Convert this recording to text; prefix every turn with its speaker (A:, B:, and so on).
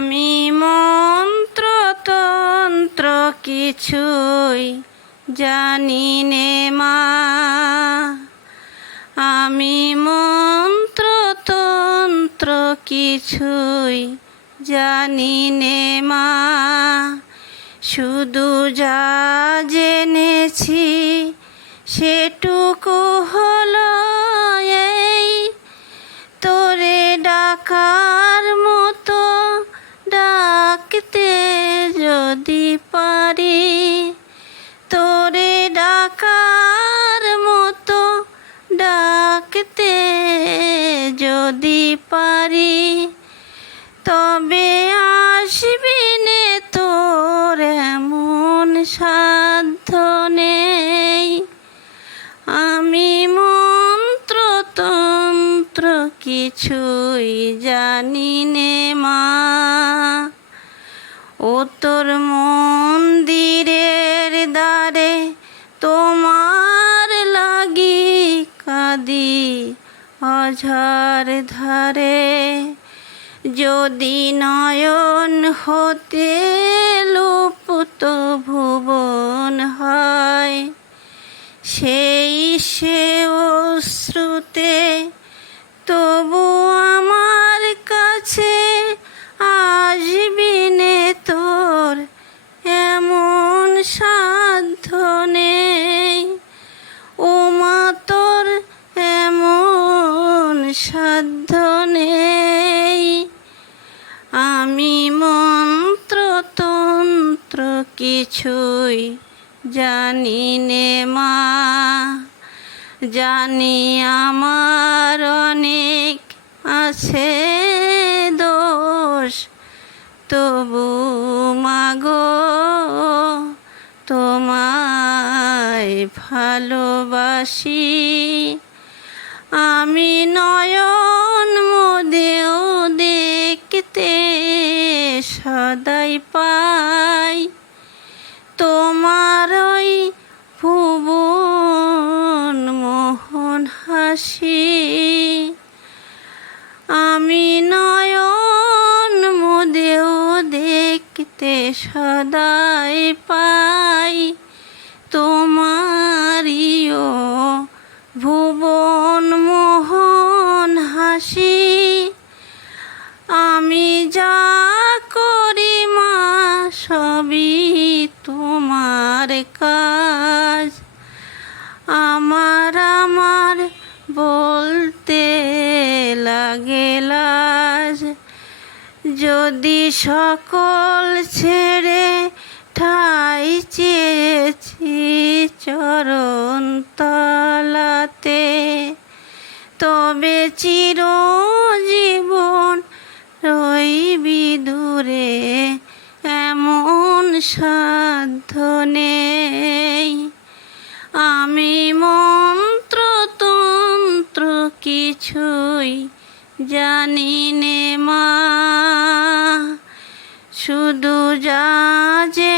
A: আমি মন্ত্র তন্ত্র কিছুই জানি নে মা। আমি মন্ত্র তন্ত্র কিছুই জানি নে মা। শুধু যা জেনেছি সেটুকু হলো ডাকার মতো ডাকতে যদি পারি, তবে আসবি নে তোর এমন সাধ্য নেই। আমি মন্ত্র তন্ত্র কিছুই জানি নে মা, ও তোর মন্দিরের কাদি অঝার ধারে যদি নয়ন হতে লুপ্ত ভুবন হয় সেই সে শ্রুতে সাধ্য নেই। আমি মন্ত্র তন্ত্র কিছুই জানি নে মা। জানি আমার অনেক আছে দোষ। তবু মাগো, তোমায় ভালোবাসি। আমি নয়ন সদাই পাই। তোমার ওই ভুবন মোহন হাসি। আমি নয়ন মোদেও দেখতে সদাই পাই। তোমারিও ভুবন সবই তোমার কাজ। আমার আমার বলতে লাগে লাজ। যদি সকল ছেড়ে ঠাই চেয়েছি চরণ তলাতে, তবে চিরজীবন রইবি দূরে। সাধ্য নেই। আমি মন্ত্র তন্ত্র কিছুই জানি নে মা। শুধু যা জেনেছি